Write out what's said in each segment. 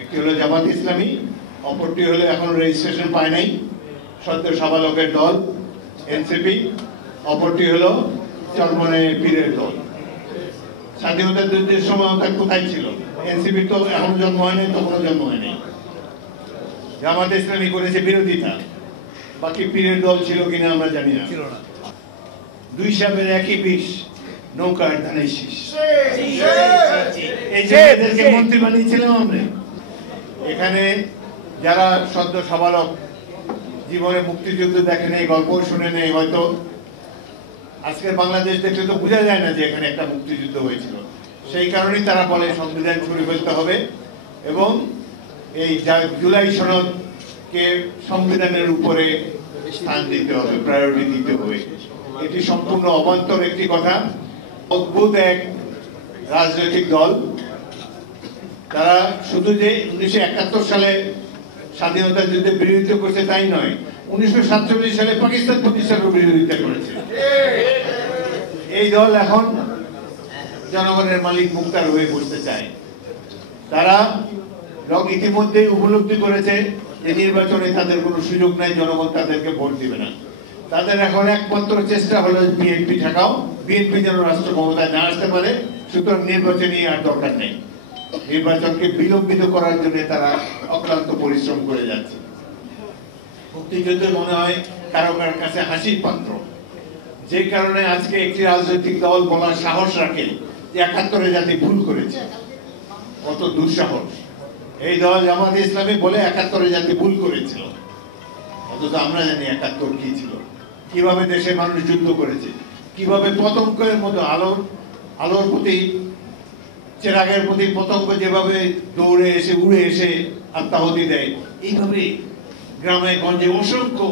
একটি হলো জামাত ইসলামী, অপরটি হলো এখন রেজিস্ট্রেশন পায় নাই সদ্য সাবালকের দল এনসিপি, অপরটি হলো চরমনে পীরের দল। স্বাধীনতা যুদ্ধের সময় ওটা কোথায় ছিল? এনসিপি তো এখনো জন্ম হয় নাই, তখনও জন্ম হয় নাই। জামাত ইসলামী করেছে বিরোধিতা, বাকি পীরের দল ছিল কিনা আমরা জানি না। দুই সাপের একই বিষ, নৌকার ধানে শীষ। এই যে এদেরকে মন্ত্রী বানিয়েছিলাম আমরা। এখানে যারা সদ্য সাবালক, জীবনে মুক্তিযুদ্ধ দেখে নেই, গল্প শুনে নেই, হয়তো আজকের বাংলাদেশ দেখলে তো বোঝা যায় না যে এখানে একটা মুক্তিযুদ্ধ হয়েছিল। সেই কারণেই তারা বলে সংবিধান ছুঁড়ে ফেলতে হবে এবং এই জুলাই সনদকে সংবিধানের উপরে স্থান দিতে হবে, প্রায়োরিটি দিতে হবে। এটি সম্পূর্ণ অবান্তর একটি কথা। অদ্ভুত এক রাজনৈতিক দল, তারা শুধু যে 1971 সালে স্বাধীনতা যুদ্ধে বিরোধিতা করছে তাই নয়, 1947 সালে পাকিস্তান প্রতিষ্ঠারও বিরোধিতা করেছে। এই দল এখন জনগণের মালিক মুক্তার হয়ে বসতে চায়। তারা ইতিমধ্যে উপলব্ধি করেছে যে নির্বাচনে তাদের কোনো সুযোগ নাই, জনগণ তাদেরকে ভোট দিবে না। তাদের এখন একমাত্র চেষ্টা হলো বিএনপি ঠেকাও, বিএনপি যেন রাষ্ট্র ক্ষমতায় না আসতে পারে। সুতরাং নির্বাচনী আর দরকার নেই, নির্বাচনকে বিলম্বিত করার জন্য তারা অক্লান্ত পরিশ্রম করে যাচ্ছে। মুক্তিযুদ্ধ মনে হয় কারো কারোর কাছে হাসির পাত্র, যে কারণে আজকে একটি রাজনৈতিক দল বলার সাহস রাখে যে 71 জাতি ভুল করেছে। কত দুঃসাহস! এই দল জামাত ইসলামী বলে 71 জাতি ভুল করেছিল, অথচ আমরা জানি 71 কি ছিল, কিভাবে দেশে মানুষ যুদ্ধ করেছে, কিভাবে পতঙ্গের মতো আলোর প্রতি, চেরাগের প্রতি পতঙ্গ যেভাবে দৌড়ে এসে উড়ে এসে আত্মাহুতি দেয়, এইভাবে গ্রামে গঞ্জে অসংখ্য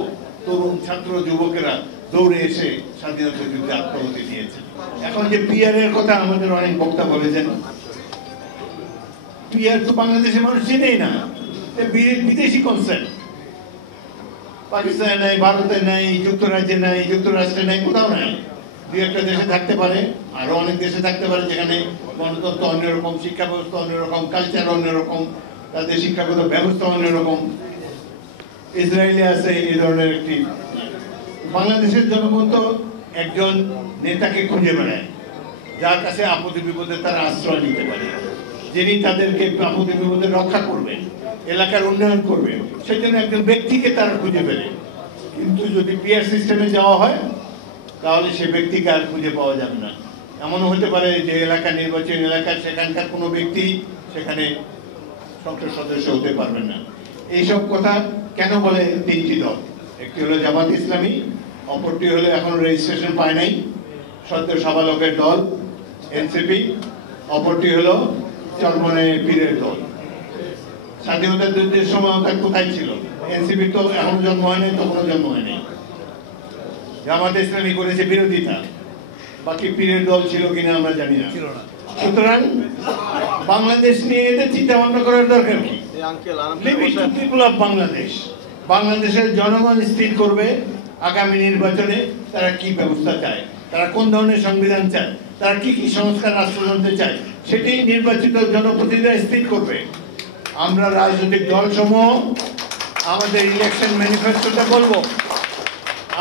তরুণ ছাত্র যুবকেরা দৌড়ে এসে স্বাধীনতা যুদ্ধে আত্মাহুতি দিয়েছে। এখন যে পিআর এর কথা আমাদের অনেক বক্তা বলেছেন, পিআর তো বাংলাদেশের মানুষ চেনেই না, বিদেশি কনসেপ্ট। পাকিস্তানে নাই, ভারতে নাই, যুক্তরাজ্যে নাই, যুক্তরাষ্ট্রে নাই, কোথাও নাই। দুই একটা দেশে থাকতে পারে, আরো অনেক দেশে থাকতে পারে যেখানে গণতন্ত্র অন্যরকম, শিক্ষা ব্যবস্থা অন্যরকম, কালচার অন্যরকম, তাদের শিক্ষাগত ব্যবস্থা অন্যরকম। ইসরায়েলে আছে এই ধরনের একটি। বাংলাদেশের জনগণ তো একজন নেতাকে খুঁজে বেড়ায়, যার কাছে আপদে বিপদে তারা আশ্রয় নিতে পারে, যিনি তাদেরকে আপদে বিপদে রক্ষা করবেন, এলাকার উন্নয়ন করবেন, সেই জন্য একজন ব্যক্তিকে তারা খুঁজে বেড়ে। কিন্তু যদি পিআর সিস্টেমে যাওয়া হয় তাহলে সে ব্যক্তিকে আর খুঁজে পাওয়া যাবে না। এমনও হতে পারে যে এলাকা নির্বাচন এলাকার সেখানকার কোনো ব্যক্তি সেখানে সংসদ সদস্য হতে পারবেন না। এইসব কথা কেন বলে তিনটি দল? একটি হলো জামাত ইসলামী, অপরটি হলো এখন রেজিস্ট্রেশন পায় নাই সদ্য সাবালকের দল এনসিপি, অপরটি হলো চরমনে পীরের দল। স্বাধীনতা যুদ্ধের সময় ওটা কোথায় ছিল? এনসিপি তো এখনো জন্ম হয় নাই, তখনও জন্ম হয় নাই। জামাত ইসলামী করেছে বিরোধিতা, বাকি পীরের দল ছিল কিনা আমরা জানি না। সুতরাং বাংলাদেশ নিয়ে এদের চিন্তা ভাবনা করার দরকার কি? বাংলাদেশ, বাংলাদেশের জনগণ স্থির করবে আগামী নির্বাচনে তারা কি ব্যবস্থা চায়, তারা কোন ধরনের সংবিধান চায়, তারা কি কি সংস্কার রাষ্ট্রযন্ত্রে চায়, সেটি নির্বাচিত জনপ্রতিনিধিরা স্থির করবে। আমরা রাজনৈতিক দলসমূহ আমাদের ইলেকশন ম্যানিফেস্টোতে বলবো,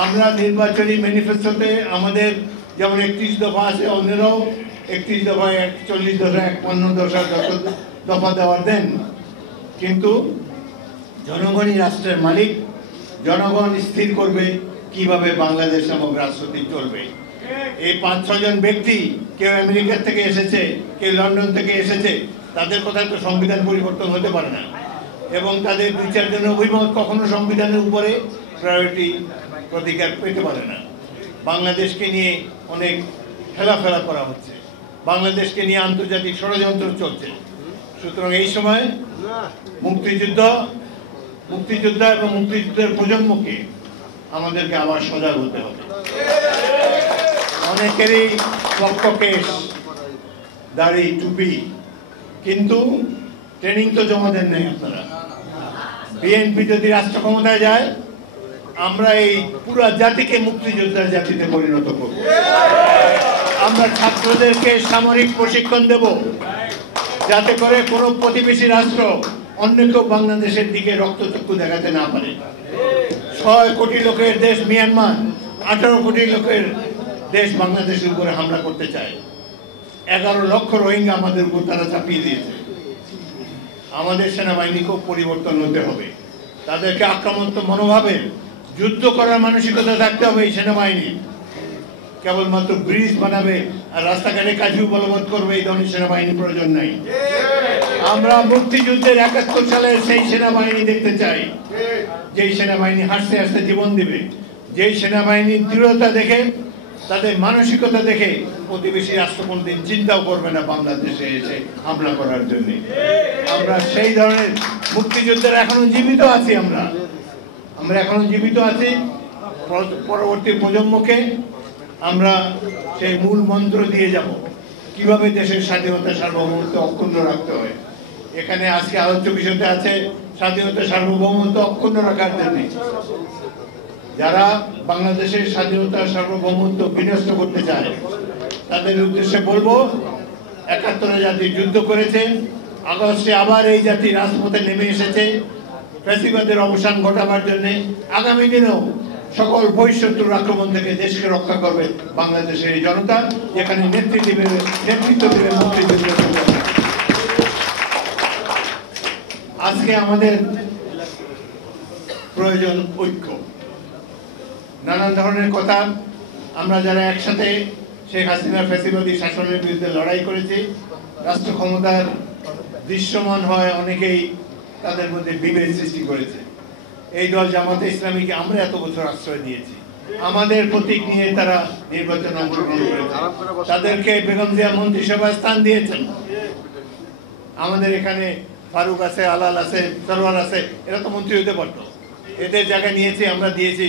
আমরা নির্বাচনী ম্যানিফেস্টোতে আমাদের যেমন 31 দফা আছে, অন্যরাও 31 দফা, 40 দফা, 51 দফা, যত দফা দেওয়ার দেন। কিন্তু জনগণই রাষ্ট্রের মালিক, জনগণ স্থির করবে কিভাবে বাংলাদেশ নামক রাষ্ট্রটি চলবে। এই 5-6 জন ব্যক্তি, কেউ আমেরিকা থেকে এসেছে, কেউ লন্ডন থেকে এসেছে, তাদের কথায় তো সংবিধান পরিবর্তন হতে পারে না, এবং তাদের 2-4 জনের অভিমত কখনো সংবিধানের উপরে প্রায়োরিটি অধিকার পেতে পারে না। বাংলাদেশকে নিয়ে অনেক খেলাফেলা করা হচ্ছে, বাংলাদেশকে নিয়ে আন্তর্জাতিক ষড়যন্ত্র চলছে। সুতরাং এই সময় মুক্তিযোদ্ধা এবং মুক্তিযুদ্ধের প্রজন্মকে আমাদেরকে আবার সজাগ হতে হবে। অনেকেরই রক্তকেশ, দাড়ি, টুপি, কিন্তু ট্রেনিং তো জমা দেন নাই আপনারা। বিএনপি যদি রাষ্ট্র ক্ষমতায় যায়, আমরা এই পুরো জাতিকে মুক্তিযোদ্ধার জাতিতে পরিণত করব। আমরা ছাত্রদেরকে সামরিক প্রশিক্ষণ দেব, যাতে করে কোনো প্রতিবেশী রাষ্ট্র অন্য কেউ বাংলাদেশের দিকে রক্তচক্ষু দেখাতে না পারে। 6 কোটি লোকের দেশ মিয়ানমার, 18 কোটি লোকের দেশ বাংলাদেশের উপরে হামলা করতে চায়। 11 লক্ষ রোহিঙ্গা আমাদের উপর তারা চাপিয়ে দিয়েছে। আমাদের সেনাবাহিনীকেও পরিবর্তন হতে হবে। তাদেরকে আক্রমণাত্মক মনোভাবের যুদ্ধ করার মানসিকতা থাকতে হবে। এই সেনাবাহিনী কেবলমাত্র ব্রিজ বানাবে আর রাস্তাঘাটে কাজু বলবৎ করবে, এই ধরনের সেনাবাহিনী প্রয়োজন নাই। আমরা মুক্তিযুদ্ধের 71 সালের সেই সেনাবাহিনী দেখতে চাই, যেই সেনাবাহিনী হাসতে হাসতে জীবন দিবে, যেই সেনাবাহিনীর দৃঢ়তা দেখে, তাদের মানসিকতা দেখে প্রতিবেশী রাষ্ট্র কোনদিন চিন্তাও করবে না বাংলাদেশে এসে হামলা করার জন্য। আমরা সেই ধরনের মুক্তিযুদ্ধের এখনো জীবিত আছি। আমরা এখনো জীবিত আছি। পরবর্তী প্রজন্মকে আমরা সেই মূল মন্ত্র দিয়ে যাব, কিভাবে দেশের স্বাধীনতা সার্বভৌমত্ব অক্ষুণ্ণ রাখতে হয়। এখানে আজকে আলোচ্য বিষয়টা আছে স্বাধীনতা সার্বভৌমত্ব অক্ষুণ্ণ রাখার জন্য। যারা বাংলাদেশের স্বাধীনতা সার্বভৌমত্ব বিনষ্ট করতে চায় তাদের উদ্দেশ্যে বলবো, 71 জাতি যুদ্ধ করেছে, আগস্টে আবার এই জাতি রাজপথে নেমে এসেছে ফ্যাসিবাদের অবসান ঘটাবার জন্য। আগামী দিনেও সকল বহিঃশত্রুর আক্রমণ থেকে দেশকে রক্ষা করবে বাংলাদেশের এই জনতা, যেখানে নেতৃত্ব দেবে মুক্তিযুদ্ধ। আজকে আমাদের প্রয়োজন ঐক্য। নানান ধরনের কথা আমরা যারা একসাথে শেখ হাসিনার ফ্যাসিবাদী শাসনের বিরুদ্ধে লড়াই করেছি, রাষ্ট্র ক্ষমতার দৃশ্যমান হয় অনেকেই তাদের মধ্যে বিভেদ সৃষ্টি করেছে। এই দল জামাতে ইসলামীকে আমরা এত বছর আশ্রয় দিয়েছি, আমাদের প্রতীক নিয়ে তারা নির্বাচনে অংশগ্রহণ করেছে, তাদেরকে বেগম জিয়া মন্ত্রিসভায় স্থান দিয়েছেন। আমাদের এখানে ফারুক আছে, আলাল আছে, সরওয়ার আছে, এরা তো মন্ত্রী হতে পারতো। এদের জায়গায় নিয়েছি, আমরা দিয়েছি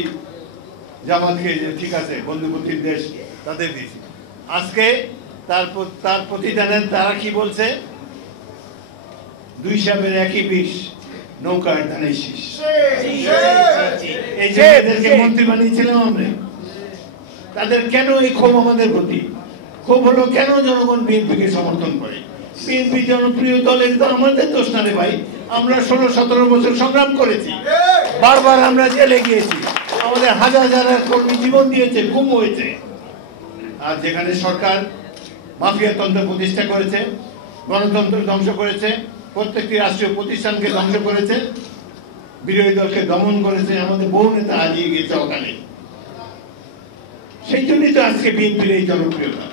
জামাতকে, ঠিক আছে বন্ধুপ্রতিম দেশ, তাদের দিয়েছি। আজকে তার প্রতিদানের তারা কি বলছে, 2 সাপের একই বিষ, নৌকার ধানে শীষ। এই যে এদেরকে মন্ত্রী বানিয়েছিলাম আমরা, তাদের কেন এই ক্ষোভ আমাদের প্রতি? ক্ষোভ হলো কেন জনগণ বিএনপিকে সমর্থন করে? বিএনপি জনপ্রিয় দলের তো আমাদের দোষ না রে ভাই। আমরা 16-17 বছর সংগ্রাম করেছি, বারবার আমরা জেলে গিয়েছি, আমাদের হাজার হাজার কর্মী জীবন দিয়েছে, গুম হয়েছে। আর যেখানে সরকার মাফিয়াতন্ত্র প্রতিষ্ঠা করেছে, গণতন্ত্র ধ্বংস করেছে, প্রত্যেকটি রাষ্ট্রীয় প্রতিষ্ঠানকে ধ্বংস করেছে, বিরোধী দলকে দমন করেছে, আমাদের বহু নেতা হারিয়ে গিয়েছে অকালে। সেই জন্যই তো আজকে বিএনপির এই জনপ্রিয়তা।